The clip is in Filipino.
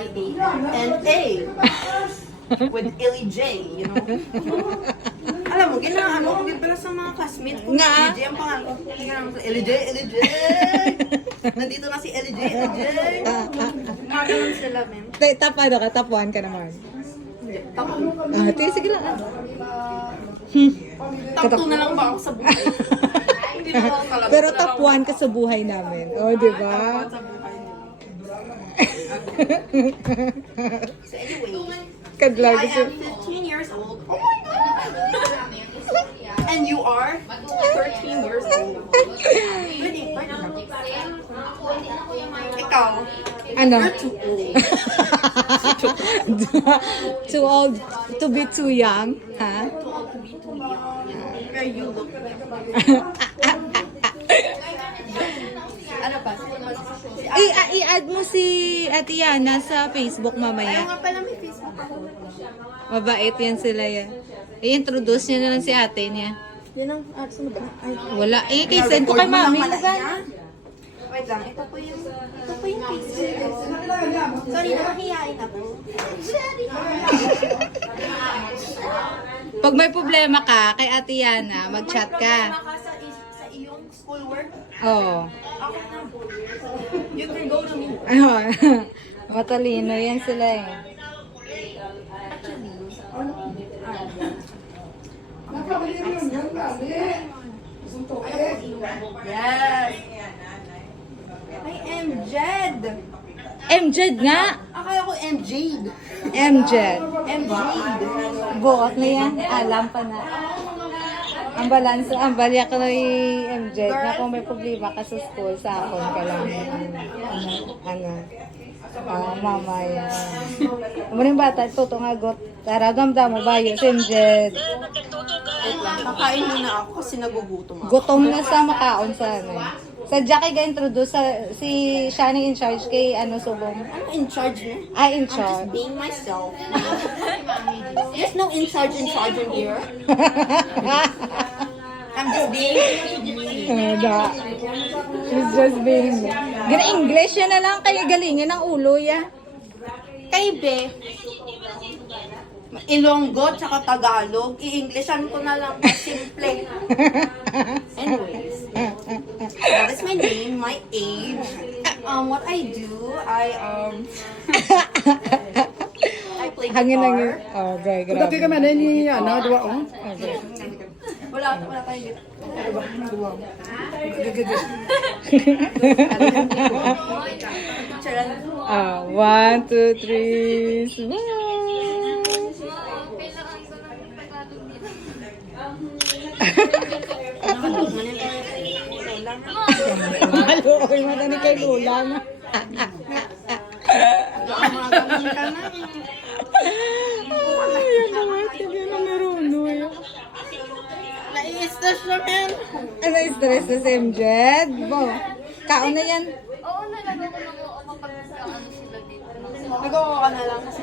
Z-E-Y-A-N-A. With Illy J, you know? Alam mo, ginaano ko pala sa mga classmates ko. Nga? Illy J ang pangalan ko. Tingnan mo sa Illy J, Illy J. Nandito na si Illy J, Illy J. Magalang sila, men. Top ano ka? Top 1 ka naman. Top Sige lang. Top 2 na lang ba ako sa buhay? Hindi na ako talaga. Pero top 1 ka sa buhay namin. O, di ba? Sa buhay nila. So anyway, Kadlag I siya. am 15 years old. Oh my God! And you are 13 years old. Ikaw, Ano? you're too old. Too old to be too young. Ha? Too old to be too young. Where you look young. Ano pa? I-add mo si Ate Yana sa Facebook Ayaw mamaya. nga pala may Facebook ako. Mabait yan sila yan. I-introduce niya na lang si ate niya. Yan ang arts mo ba? Ay, Wala. Kay send ko kay mami. wait lang, ito po yung Facebook. Sorry, nakahiyain ako. Pag may problema ka, kay Ate Yana, mag-chat ka. Problema ka sa iyong schoolwork, Oo. okay na. You can go to me. Matalino yan sila eh. Yes. I am Jed. MJed nga. Akala ko MJed. MJed. MJed. Buot na yan. Alam pa na. Ang balansa, ang balya ko na yung MJed na kung may problema ka sa school, sa akon ka lang. Mamaya. Umuling bata, ito nga got. Tara, damdam mo ba yun, si MJed. Wait lang, kakain muna ako kasi nagugutom ako. Gutom na sa makaon sa ano. Sa Jackie ga-introduce si Shani in charge kay Subong. Ano in charge niya? In I'm just charge. being myself. There's no in charge in here. I'm just being She's just being English yan na lang kaya galingin ang ulo ya. kay Be. Ilonggo tsaka Tagalog. I-Englishan ko na lang simple. Anyways. That is my name, my age. What I do, I play guitar. Hangin. Oh, okay, grabe. Dati kami na ni dua o. Wala tayong guitar. Charan. 1, 2, 3, smile. Malo, okay mo na kay Lula na. Ay, bakit hindi na narunoy? Nai-stress na men. Ano stress na si MJed? Bo, kaon na yan. Oo, nalagaw ko na po kapag sila dito. Nagawa ka na lang kasi